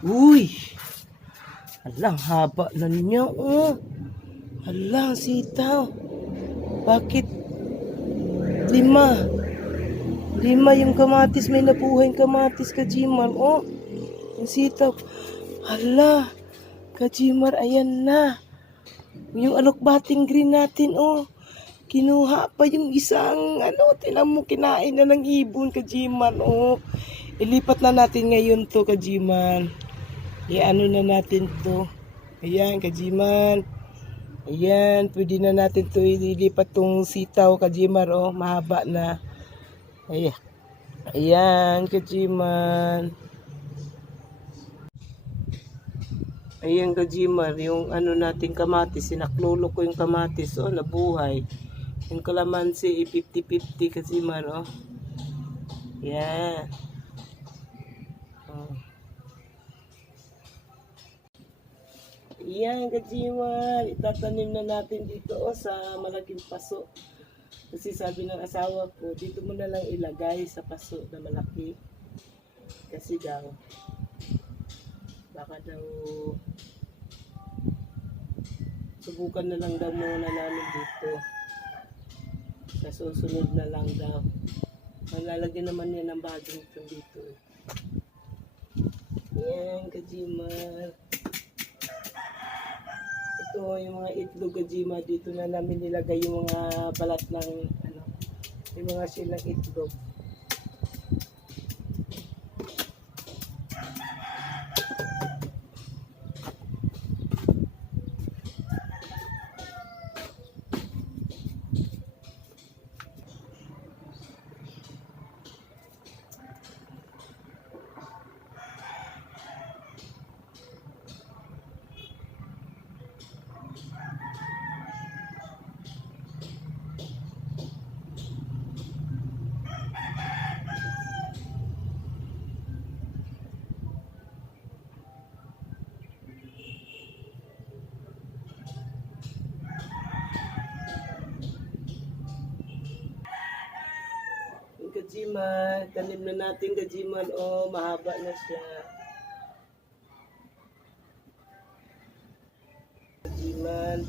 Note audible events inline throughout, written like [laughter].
Uy! Alang haba na niya, oh. Alang sitaw. Bakit lima? Lima yung kamatis. May nabuhay kamatis, Kajimar. Oh, yung sitaw. Hala, Kajimar, ayan na. Yung alokbating green natin, oh. Kinuha pa yung isang, ano, tinan mo, kinain na ng ibon, Kajiman, oh. Ilipat na natin ngayon to, Kajiman. I-ano na natin to. Ayan, Kajiman. Ayan, pwede na natin to ilipat tong sitaw, Kajimar, oh. Mahaba na. Ayan. Ayan, Kajiman. Ayan, Kajimar, yung ano nating kamatis, sinaklolo ko yung kamatis, oh, nabuhay. Yung kalamansi, 50-50 Kajimar, oh. Yan. Yan, Kajimar. Itatanim na natin dito, oh, sa malaking paso. Kasi sabi ng asawa ko, dito mo na lang ilagay sa paso na malaki. Kasi daw, baka daw subukan na lang daw muna namin dito. Sa susunod na lang daw. Malalagyan naman yan ng bagong ito dito. Yan, Kajimar. Ito yung mga itlog Kajima. Dito na namin nilagay yung mga balat ng ano, yung mga silang itlog. Yung Kajima, tanim na natin Kajiman. Oh, mahaba na siya. Kajiman.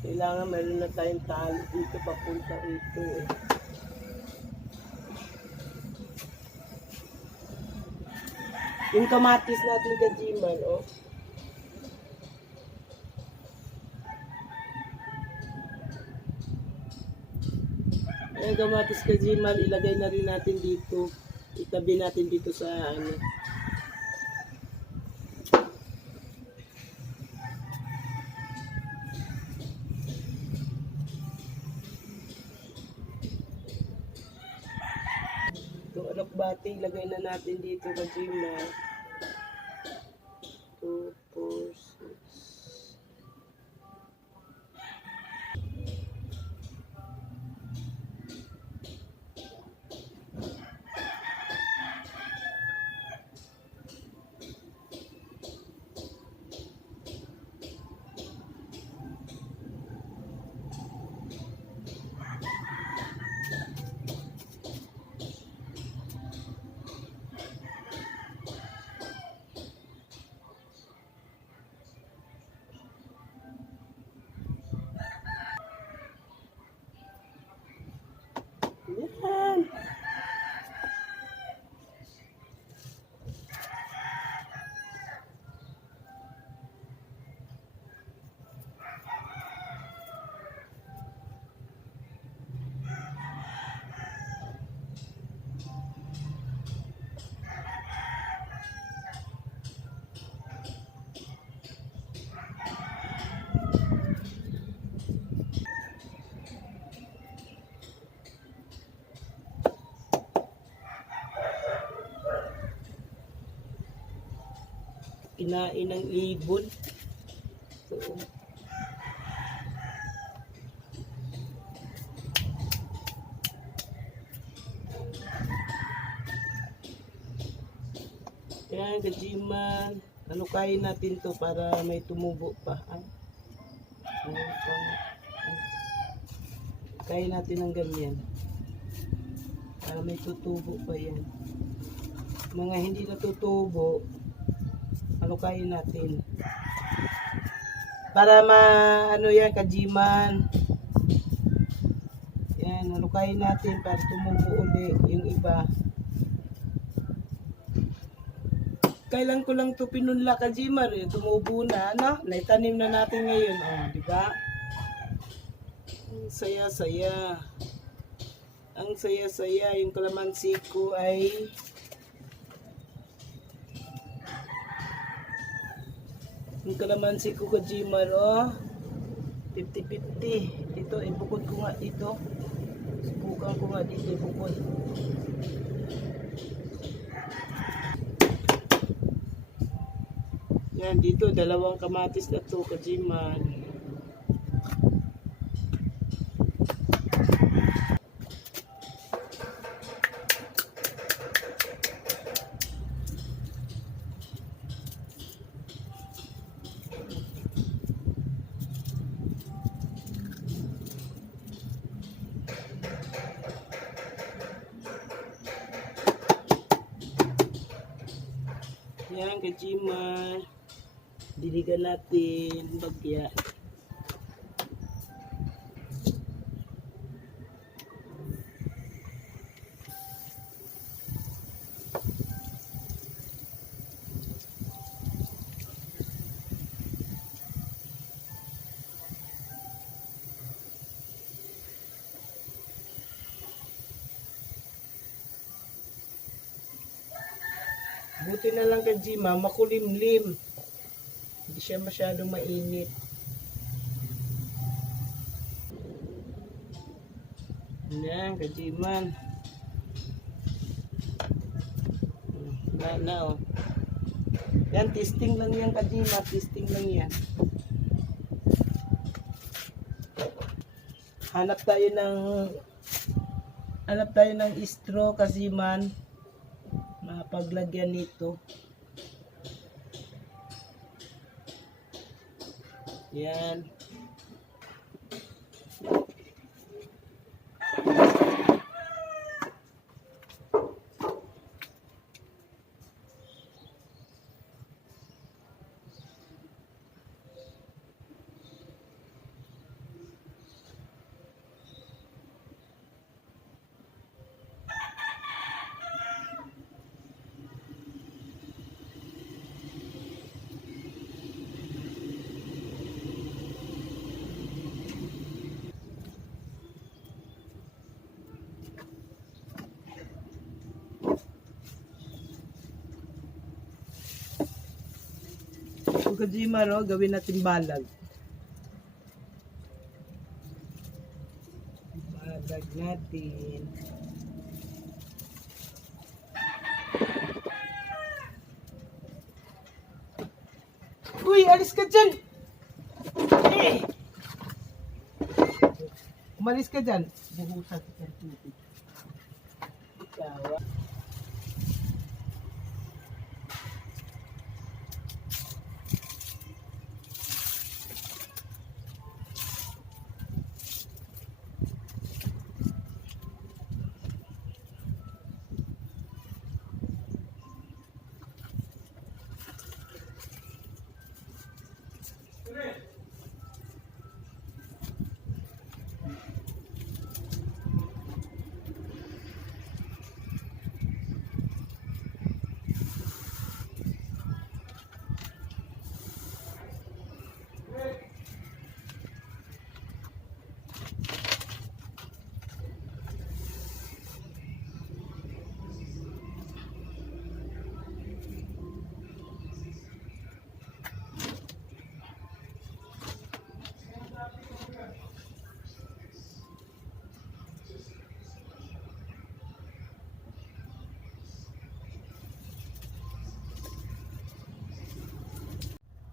Kailangan meron na tayong tali dito papunta rito. eh. Yung kamatis natin Kajiman, oh. Ay, kamatis kajiman, ilagay na rin natin dito. Itabi natin dito sa ano. Itong alokbati, ilagay na natin dito kajiman. 2, Kinain ng ibon. So, Yan, gajiman. Ano kain natin to para may tumubo pa. Ano. Kain natin ng ganyan. Para may tutubo pa yan. mga hindi natutubo, ano kain natin? Para ma, ano yan, kajiman. Yan, ano kain natin para tumubo uli yung iba. Kailan ko lang to pinunla kajiman, eh, tumubo na, ano? Naitanim na natin ngayon, oh, di ba? Ang saya-saya. Ang saya-saya, yung kalamansi ko ay yung kalamansi ko ka Gmar, oh. 50-50. Dito, ibukod ko nga dito. Subukan ko nga dito, ibukod. Yan, dito, dalawang kamatis na to ka Gmar. Yan, kajimar. Diligan natin. Bagya. Buti na lang kay Jima, makulimlim. Hindi siya masyadong mainit. Yan, kay Jiman. Na, na, oh. Yan, testing lang yan, Kajima. Testing lang yan. Hanap tayo ng hanap tayo ng straw, Kajiman mapaglagyan nito. Yan. Kung kajima, no, gawin natin balag. Balag natin. Uy, alis ka dyan! Eh! Umalis ka dyan. Buhusan ka dyan. Ikaw,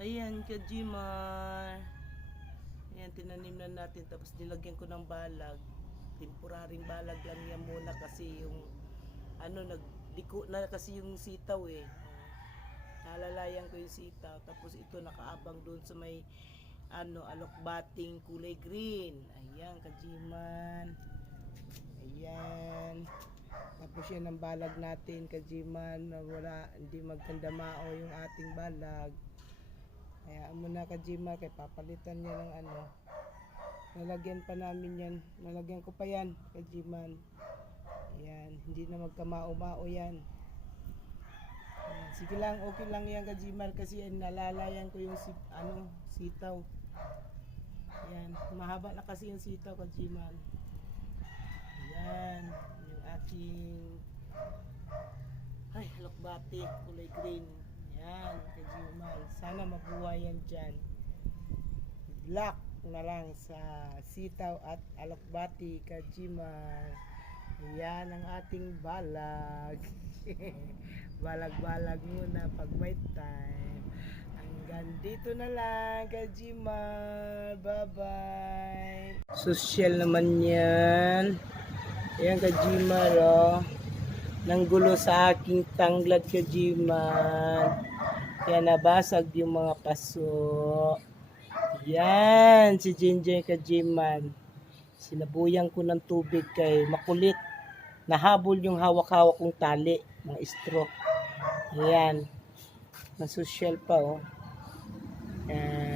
Ayan, Kajimar. Ayan, tinanim na natin. Tapos nilagyan ko ng balag. Temporaring balag lang yan muna kasi yung ano, nagdiko na kasi yung sitaw eh. Nalalayan ko yung sitaw. Tapos ito nakaabang doon sa may ano, alokbating kulay green. Ayan, Kajiman. Ayan. Tapos yan ang balag natin, kajiman, wala, hindi magkandamao yung ating balag. Kaya mo na kajiman, kay papalitan niya ng ano. Nalagyan pa namin yan. Nalagyan ko pa yan, kajiman. Ayan, hindi na magkamao-mao yan. Sige lang, okay lang yan kajiman kasi nalalayan ko yung si, ano, sitaw. Ayan, mahaba na kasi yung sitaw kajiman. Ayan, yung aking ay, halokbati, kulay green. Ayan, kajiman. Sana mabuhay yan dyan. Luck na lang sa sitaw at alokbati, kajiman. Ayan ang ating balag. [laughs] Balag-balag muna pag may time. Hanggang dito na lang, kajiman. Bye-bye. Social naman yan. Ayan, kajiman, oh. Nanggulo sa aking tanglad, kajiman. Kaya nabasag yung mga paso. Yan, si Ginger Kajiman. Sinabuyan ko ng tubig kay makulit. Nahabol yung hawak-hawak kong tali, mga straw. Ayan. Masosyal pa, oh. Yan.